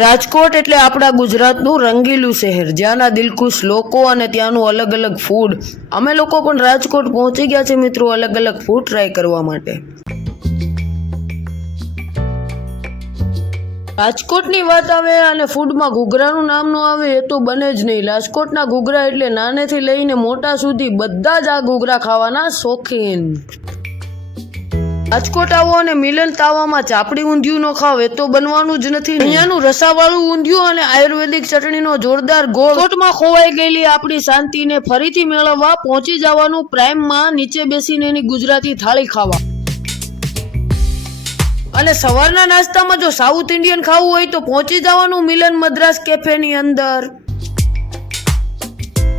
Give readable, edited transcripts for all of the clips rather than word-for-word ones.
રાજકોટ એટલે આપણા ગુજરાતનું રંગીલું શહેર, જ્યાંના દિલખુશ લોકો અને ત્યાંનું અલગ અલગ ફૂડ. અમે લોકો પણ રાજકોટ પહોંચી ગયા છે મિત્રો, અલગ અલગ ફૂડ ટ્રાય કરવા માટે. રાજકોટની વાત આવે અને ફૂડમાં ઘૂઘરાનું નામ ન આવે એ તો બને જ નહીં. રાજકોટના ઘૂઘરા એટલે નાનેથી લઈને મોટા સુધી બધા જ આ ઘૂઘરા ખાવાના શોખીન. રાજકોટ આવો અને મિલન તાવામાં ચાપડી ઊંધિયું નો ખાવ એ તો બનવાનું જ નથી. અહીંયાનું રસાવાળું ઊંધિયું અને આયુર્વેદિક ચટણીનો જોરદાર ગોળ. રાજકોટમાં ખોવાઈ ગયેલી આપણી શાંતિને ફરીથી મેળવવા પહોંચી જવાનું પ્રાઇમમાં, નીચે બેસીને એની ગુજરાતી થાળી ખાવા. અને સવારના નાસ્તામાં જો સાઉથ ઇન્ડિયન ખાવું હોય તો પહોંચી જવાનું મિલન મદ્રાસ કેફેની અંદર.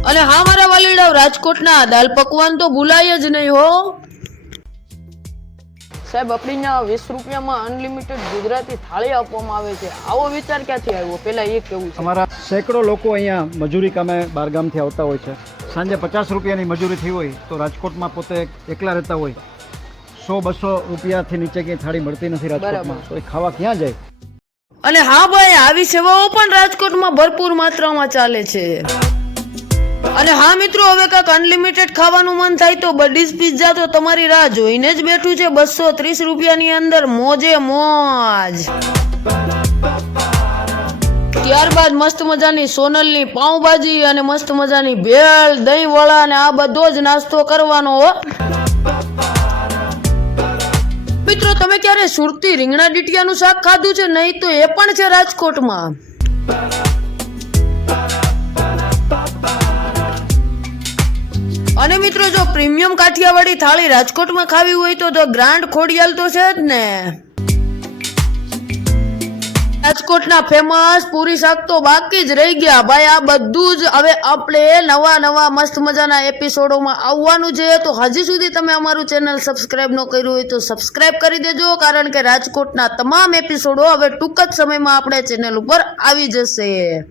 અને હા મારા વાલીડાઓ, રાજકોટના દાલ પકવાન તો ભૂલાય જ નહીં હો સાહેબ. આપણી 20 રૂપિયામાં અનલિમિટેડ ગુજરાતી થાળી આપવામાં આવે છે. આવો વિચાર ક્યાંથી આવ્યો, પેલા એ કેવું છે? અમારા સેંકડો લોકો અહીંયા મજૂરી કામે બહારગામથી આવતા હોય છે. સાંજે 50 રૂપિયાની મજૂરી થઈ હોય તો રાજકોટમાં પોતે એકલા રહેતા હોય, 100-200 રૂપિયાથી નીચે ક્યાંય થાળી મળતી નથી રાજકોટમાં, તો એ ખાવા ક્યાં જાય? અને હા ભાઈ, આવી સેવાઓ પણ રાજકોટમાં ભરપૂર માત્રામાં ચાલે છે. અને હા મિત્રો, હવે કાંઈક અનલિમિટેડ ખાવાનું મન થાય તો બડીઝ પિઝા તો તમારી રાહ જોઈને જ બેઠું છે. 230 રૂપિયાની અંદર મોજે મોજ. ત્યારબાદ મસ્ત મજાની સોનલની પાઉંભાજી અને મસ્ત મજાની ભેળ, દહીં વડા અને આ બધો જ નાસ્તો કરવાનો હો મિત્રો. તમે ક્યારે સુરતી રીંગણા ડીટિયાનું શાક ખાધું છે? નહીં તો એ પણ છે રાજકોટમાં. અને મિત્રો, જો પ્રીમિયમ કાઠિયાવાડી થાળી રાજકોટમાં ખાવી હોય તો ગ્રાન્ડ ખોડિયાલ તો છે જ ને. રાજકોટના ફેમસ પૂરી શાક તો બાકી જ રહી ગયા ભાઈ. આ બધું જ હવે આપણે નવા મસ્ત મજાના એપિસોડોમાં આવવાનું છે. તો હજી સુધી તમે અમારું ચેનલ સબસ્ક્રાઇબ ન કર્યું હોય તો સબસ્ક્રાઇબ કરી દેજો, કારણ કે રાજકોટના તમામ એપિસોડો હવે ટૂંક જ સમયમાં આપણે ચેનલ ઉપર આવી જશે.